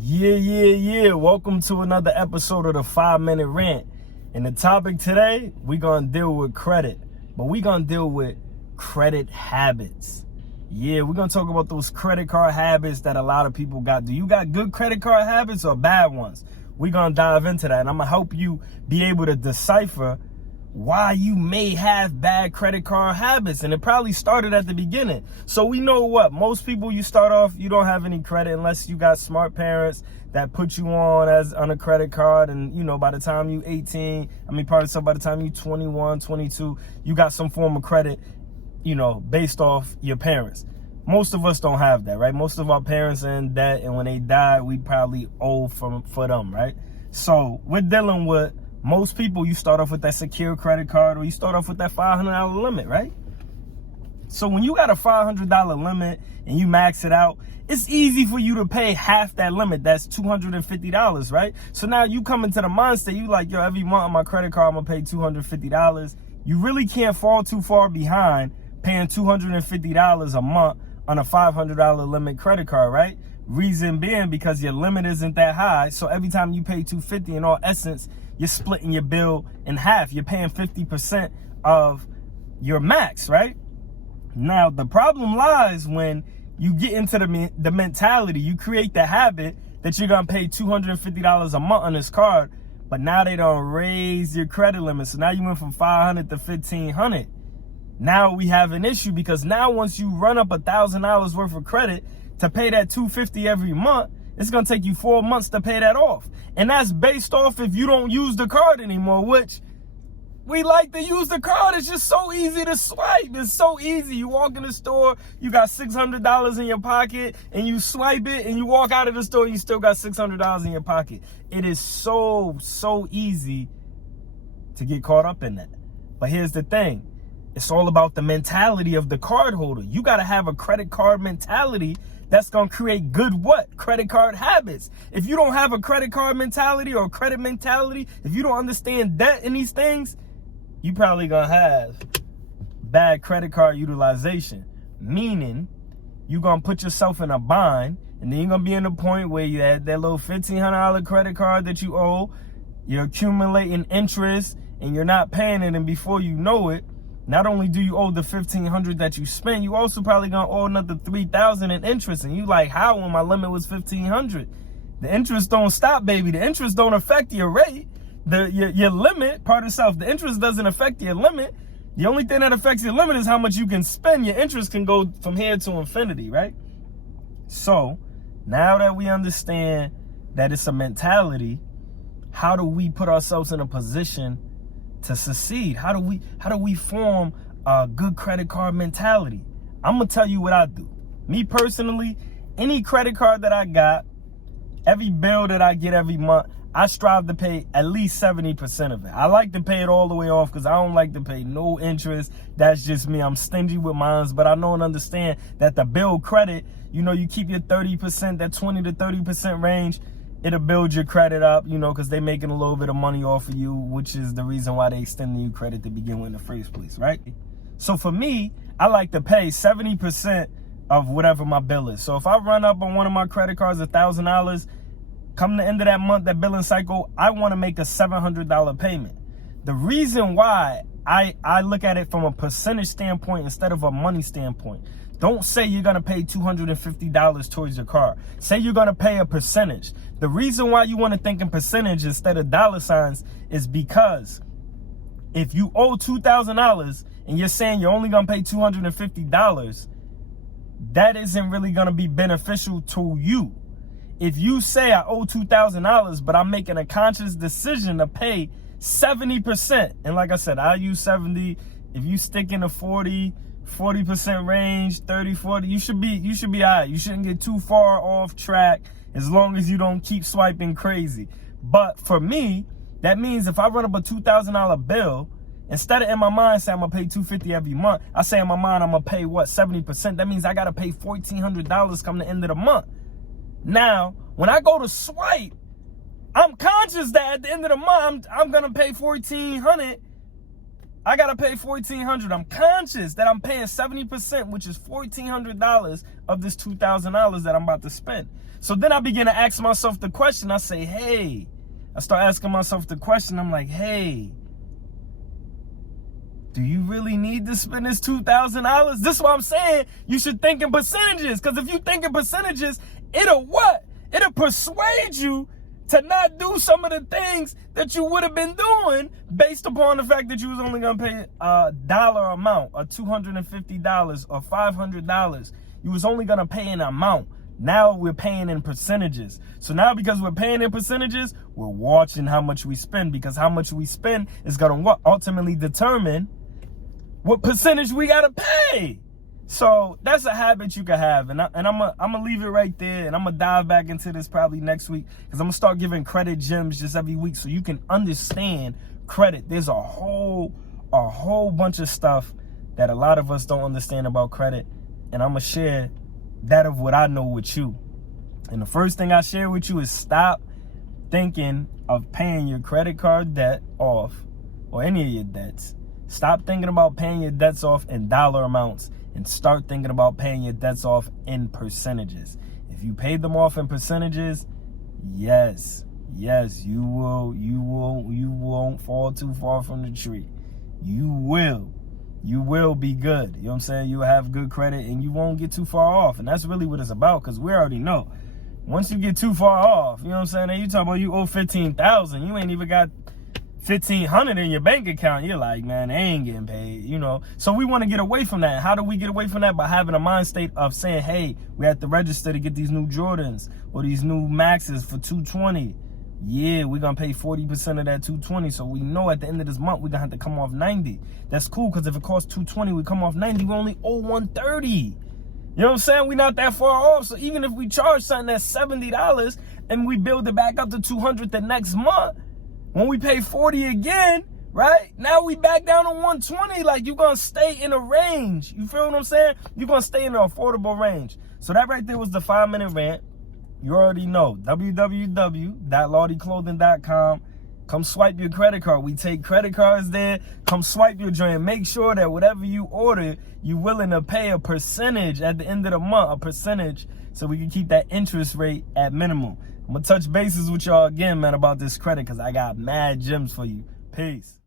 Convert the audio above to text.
Yeah. Welcome to another episode of the 5-Minute Rant. And the topic today, we're going to deal with credit. But we're going to deal with credit habits. Yeah, we're going to talk about those credit card habits that a lot of people got. Do you got good credit card habits or bad ones? We're going to dive into that. And I'm going to help you be able to decipher why you may have bad credit card habits. And it probably started at the beginning. So we know what? Most people, you start off, you don't have any credit unless you got smart parents that put you on a credit card. And, you know, by the time you 18, by the time you 21, 22, you got some form of credit, you know, based off your parents. Most of us don't have that, right? Most of our parents are in debt. And when they die, we probably owe for them, right? So we're dealing with most people. You start off with that secure credit card, or you start off with that $500 limit, right? So when you got a $500 limit and you max it out, it's easy for you to pay half that limit. That's $250, right? So now you come into the mindset, you like, yo, every month on my credit card, I'm gonna pay $250. You really can't fall too far behind paying $250 a month on a $500 limit credit card, right? Reason being because your limit isn't that high. So every time you pay $250, in all essence, you're splitting your bill in half. You're paying 50% of your max, right? Now, the problem lies when you get into the mentality, you create the habit that you're going to pay $250 a month on this card, but now they don't raise your credit limit. So now you went from $500 to $1,500. Now we have an issue because now once you run up $1,000 worth of credit to pay that $250 every month, it's going to take you 4 months to pay that off. And that's based off if you don't use the card anymore, which we like to use the card. It's just so easy to swipe. It's so easy. You walk in the store, you got $600 in your pocket, and you swipe it, and you walk out of the store, and you still got $600 in your pocket. It is so easy to get caught up in that. But here's the thing. It's all about the mentality of the card holder. You got to have a credit card mentality that's going to create good what? Credit card habits. If you don't have a credit card mentality or credit mentality, if you don't understand debt in these things, you probably going to have bad credit card utilization. Meaning, you're going to put yourself in a bind, and then you're going to be in the point where you had that little $1,500 credit card that you owe, you're accumulating interest, and you're not paying it, and before you know it, not only do you owe the $1,500 that you spent, you also probably gonna owe another $3,000 in interest. And you like, how when my limit was $1,500? The interest don't stop, baby. The interest don't affect your rate. Your limit, part of self, the interest doesn't affect your limit. The only thing that affects your limit is how much you can spend. Your interest can go from here to infinity, right? So now that we understand that it's a mentality, how do we put ourselves in a position to succeed? How do we form a good credit card mentality? I'm gonna tell you what I do. Me personally, any credit card that I got, every bill that I get every month, I strive to pay at least 70% of it. I like to pay it all the way off because I don't like to pay no interest. That's just me. I'm stingy with mine, but I know and understand that the bill credit, you know, you keep your 30%, that 20 to 30% range, it'll build your credit up, you know, because they're making a little bit of money off of you, which is the reason why they extending you credit to begin with in the first place, right? So for me, I like to pay 70% of whatever my bill is. So if I run up on one of my credit cards $1,000, come the end of that month, that billing cycle, I want to make a $700 payment. The reason why I look at it from a percentage standpoint instead of a money standpoint. Don't say you're going to pay $250 towards your car. Say you're going to pay a percentage. The reason why you want to think in percentage instead of dollar signs is because if you owe $2,000 and you're saying you're only going to pay $250, that isn't really going to be beneficial to you. If you say I owe $2,000, but I'm making a conscious decision to pay 70%, and like I said, I use 70. If you stick in the 40% range, 30, 40, you should be all right. You shouldn't get too far off track as long as you don't keep swiping crazy. But for me, that means if I run up a $2,000 bill, instead of in my mind saying I'm going to pay $250 every month, I say in my mind I'm going to pay, 70%? That means I got to pay $1,400 come the end of the month. Now, when I go to swipe, I'm conscious that at the end of the month, I'm going to pay $1,400 I gotta pay $1,400. I'm conscious that I'm paying 70%, which is $1,400 of this $2,000 that I'm about to spend. So then I begin to ask myself the question. I say, hey, I start asking myself the question. I'm like, hey, do you really need to spend this $2,000? This is what I'm saying. You should think in percentages, because if you think in percentages, it'll what? It'll persuade you to not do some of the things that you would have been doing based upon the fact that you was only going to pay a dollar amount, or $250 or $500. You was only going to pay an amount. Now we're paying in percentages. So now because we're paying in percentages, we're watching how much we spend, because how much we spend is going to ultimately determine what percentage we got to pay. So that's a habit you can have, and I'm gonna leave it right there, and I'm gonna dive back into this probably next week, because I'm gonna start giving credit gems just every week so you can understand credit. There's a whole bunch of stuff that a lot of us don't understand about credit, and I'm gonna share that of what I know with you. And the first thing I share with you is stop thinking of paying your credit card debt off, or any of your debts. Stop thinking about paying your debts off in dollar amounts, and start thinking about paying your debts off in percentages. If you paid them off in percentages, yes, you won't fall too far from the tree. You will be good. You know what I'm saying? You'll have good credit, and you won't get too far off. And that's really what it's about, because we already know. Once you get too far off, you know what I'm saying? And you talk about you owe $15,000, you ain't even got $1,500 in your bank account. You're like, man, they ain't getting paid, you know. So we want to get away from that. How do we get away from that? By having a mind state of saying, hey, we have to register to get these new Jordans or these new Maxes for $220. Yeah, we're gonna pay 40% of that $220. So we know at the end of this month we're gonna have to come off $90. That's cool, because if it costs $220, we come off $90, we only owe $130. You know what I'm saying? We're not that far off. So even if we charge something that's $70 and we build it back up to $200 the next month, when we pay $40 again, right? Now we back down to $120. Like, you're going to stay in a range. You feel what I'm saying? You're going to stay in an affordable range. So that right there was the 5-minute rant. You already know. www.LawddyyClothing.com. Come swipe your credit card. We take credit cards there. Come swipe your joint. Make sure that whatever you order, you're willing to pay a percentage at the end of the month, a percentage, so we can keep that interest rate at minimum. I'm going to touch bases with y'all again, man, about this credit, because I got mad gems for you. Peace.